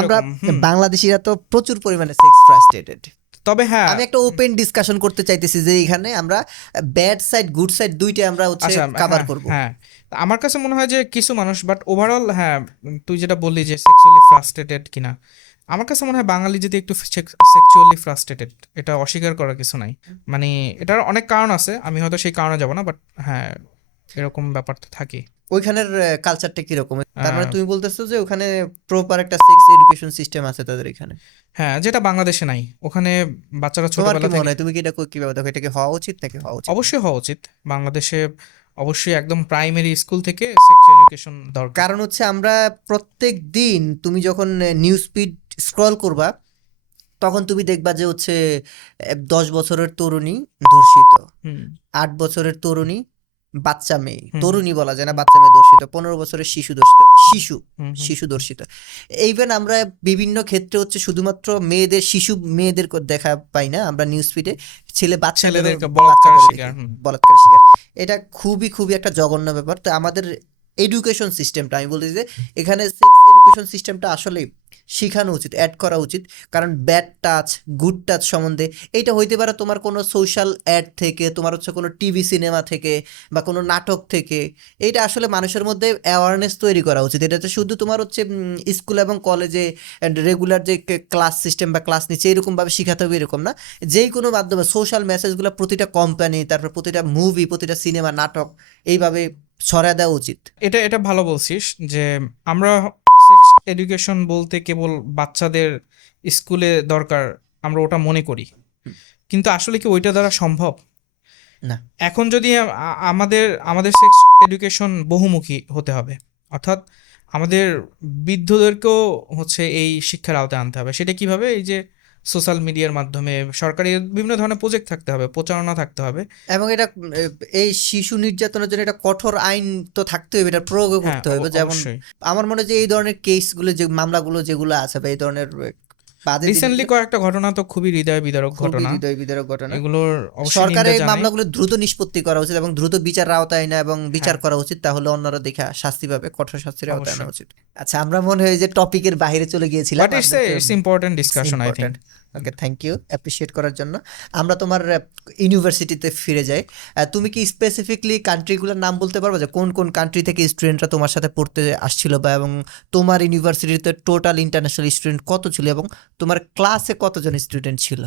আমরা এরকম বাংলাদেশিরা তো প্রচুর পরিমাণে সেক্স ফ্রাস্ট্রেটেড। তবে হ্যাঁ আমি একটা ওপেন ডিসকাশন করতে চাইতেছি যে এখানে আমরা ব্যাড সাইড গুড সাইড দুইটা আমরা হচ্ছে আচ্ছা কভার হ্যাঁ করব। হ্যাঁ আমার কাছে মনে হয় যে কিছু মানুষ বাট ওভারঅল হ্যাঁ তুই যেটা বললি যে সেক্সুয়ালি ফ্রাস্ট্রেটেড কিনা আমার কাছে মনে হয় বাঙালি যদি একটু সেক্সুয়ালি ফ্রাস্ট্রেটেড এটা অস্বীকার করার কিছু নাই মানে এটার অনেক কারণ আছে আমি হয়তো সেই কারণে যাব না বাট হ্যাঁ এরকম ব্যাপার তো থাকে ওইখানের কালচারটা কিরকম? তার মানে আহ, তুমি বলতেছো যে ওখানে প্রপার একটা সেক্স এডুকেশন সিস্টেম আছে তাদের এখানে। হ্যাঁ যেটা বাংলাদেশে নাই ওখানে বাচ্চারা তোমার কি ছোটবেলা মনে থেকে হয়, তুমি কি এটা কিভাবে দেখো, এটা কি হওয়া উচিত নাকি হওয়া উচিত না? অবশ্যই হওয়া উচিত বাংলাদেশে অবশ্যই একদম প্রাইমারি স্কুল থেকে সেক্স এডুকেশন দরকার কারণ হচ্ছে আমরা প্রত্যেক দিন তুমি যখন নিউজ ফিড স্ক্রল করবা তখন তুমি দেখবা যে হচ্ছে 10 বছরের তরুণী ধর্ষিত, হুম 8 বছরের তরুণী, বাচ্চা মেয়ে, হুম তরুণী বলা যায় না, বাচ্চা মেয়ে ধর্ষিত, 15 বছরের শিশু ধর্ষিত, শিশু হুম হুম শিশু ধর্ষিত। এইভেন আমরা বিভিন্ন ক্ষেত্রে হচ্ছে শুধুমাত্র মেয়েদের, শিশু মেয়েদের দেখা পাই না আমরা নিউজ ফিডে, বাচ্চাদেরও ছেলেদেরকে বাচ্চা বলাৎকারের করে দেখি, শিকার বলাৎকারের শিকার। এটা খুবই খুবই একটা জঘন্য ব্যাপার। তো আমাদের এডুকেশন সিস্টেমটা, আমি বলতেছি যে এখানে সেক্স এডুকেশন সিস্টেমটা আসলে শেখানো উচিত, অ্যাড করা উচিত। কারণ ব্যাড টাচ গুড টাচ সম্বন্ধে এইটা হইতে পারে তোমার কোনো সোশ্যাল অ্যাড থেকে, তোমার হচ্ছে কোনো টিভি সিনেমা থেকে বা কোনো নাটক থেকে। এইটা আসলে মানুষের মধ্যে অ্যাওয়ারনেস তৈরি করা উচিত। এটাতে শুধু তোমার হচ্ছে স্কুল এবং কলেজে রেগুলার যে ক্লাস সিস্টেম বা ক্লাস নিচ্ছে এরকমভাবে শেখাতে হবে এরকম না, যেই কোনো মাধ্যমে সোশ্যাল মেসেজগুলো প্রতিটা কোম্পানি, তারপর প্রতিটা মুভি, প্রতিটা সিনেমা, নাটক এইভাবে ছড়া দেওয়া উচিত। এটা এটা ভালো বলছিস যে আমরা সেক্স এডুকেশন বলতে কেবল বাচ্চাদের স্কুলে দরকার আমরা ওটা মনে করি কিন্তু আসলে কি ওইটা দ্বারা সম্ভব না, এখন যদি আমাদের আমাদের সেক্স এডুকেশন বহুমুখী হতে হবে অর্থাৎ আমাদের বৃদ্ধদেরকেও হচ্ছে এই শিক্ষার আওতায় আনতে হবে সেটা কিভাবে এই যে সোশ্যাল মিডিয়ার মাধ্যমে সরকারি বিভিন্ন ধরনের প্রজেক্ট থাকতে হবে প্রচারণা থাকতে হবে এবং এটা এই শিশু নির্যাতনের জন্য এটা কঠোর আইন তো থাকতে হবে, এটা প্রয়োগ হ্যাঁ করতে হবে। যেমন অবশ্যই আমার মনে হয় যে এই ধরনের কেসগুলো, যে মামলাগুলো যেগুলো আছে বা এই ধরনের বাজে রিসেন্টলি জিনিসগুলো কয়েকটা ঘটনা তো খুবই হৃদয় বিদারক খুবই ঘটনা হৃদয় বিদারক ঘটনা। এগুলোর অবশ্যই সরকারের নিন্দা এই জানাই মামলাগুলো দ্রুত নিষ্পত্তি করা উচিত এবং দ্রুত বিচার আওতায় আনা এবং বিচার হ্যাঁ করা উচিত, তাহলে অন্যরা দেখে শাস্তি পাবে, কঠোর শাস্তির আওতায় আনা অবশ্যই উচিত। আচ্ছা, আমরা মনে হয় যে টপিকের বাইরে চলে গিয়েছিলাম। But it's important discussion I think okay, thank you appreciate করার জন্য। আমরা তোমার ইউনিভার্সিটিতে ফিরে যাই। তুমি কি স্পেসিফিকলি কান্ট্রিগুলোর নাম বলতে পারবে যে কোন কোন কান্ট্রি থেকে স্টুডেন্টরা তোমার সাথে পড়তে আসছিল, বা এবং তোমার ইউনিভার্সিটিতে টোটাল ইন্টারন্যাশনাল স্টুডেন্ট কত ছিল এবং তোমার ক্লাসে কতজন স্টুডেন্ট ছিল?